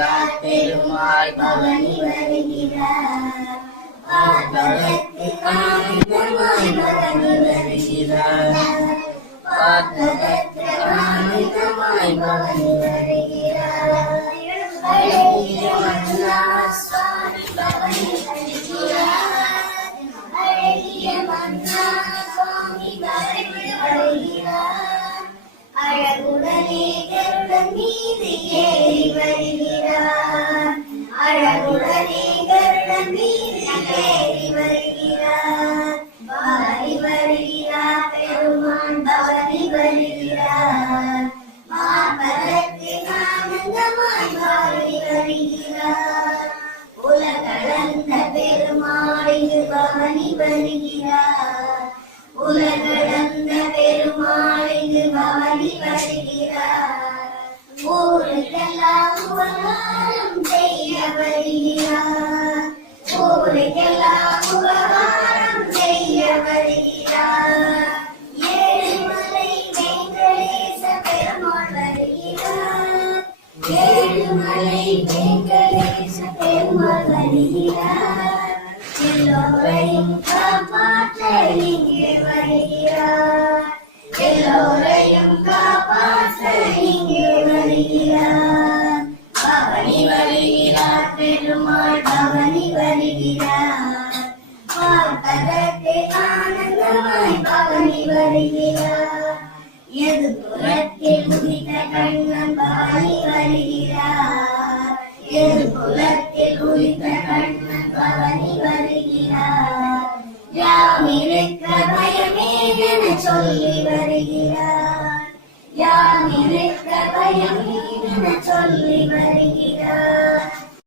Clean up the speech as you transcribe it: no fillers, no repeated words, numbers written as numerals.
வருகிறார் பெருமாள் பவனி வருகிறார். பார்த்ததற்கு ஆனந்தமாய் பவனி வருகிறார். பார்த்ததற்கு ஆனந்தமாய் பவனி வருகிறார். அழகிய மன்னா சுவாமி பவனி வருகிறார். அழகிய மன்னா சுவாமி பவனி வருகிறார். அழகுடனே கருடன் மீது ஏறி வருகிறார். அழகுடனே கருடன் மீது ஏறி வருகிறார். பவனி வருகிறார் பெருமான் பவனி வருகிறார். மாபலத்து ஆனந்தமாய் பவனி வருகிறார். உலகளந்த பெருமாள் இங்கு பவனி வருகிறார். உலகளந்த பெருமாள் இங்கு பவனி வருகிறார். ஊருக்கெல்லாம் உபகாரம் செய்ய வருகிறார். ஊருக்கெல்லாம் உபகாரம் செய்ய வருகிறார். ஏழுமலை வெங்கடேச பெருமாள் வருகிறார். ஏழுமலை வெங்கடேச பெருமாள் வருகிறார். எல்லோரையும் காப்பாற்ற இங்கே வருகிறார். எல்லோரையும் காப்பாற்ற இங்கே வருகிறார். பவனி வருகிறார் பெருமாள் பவனி வருகிறார். பார்த்ததற்கு ஆனந்தமாய் பவனி வருகிறார். எது புறத்தில் உதித்த கண்ணன் பவனி வருகிறார். எது புறத்தில் உதித்த கண்ணன் பவனி வருகிறார். யாம் இருக்க பயமேதென சொல்லி வருகிறார். யாம் இருக்க பயமேதென சொல்லி வருகிறார்.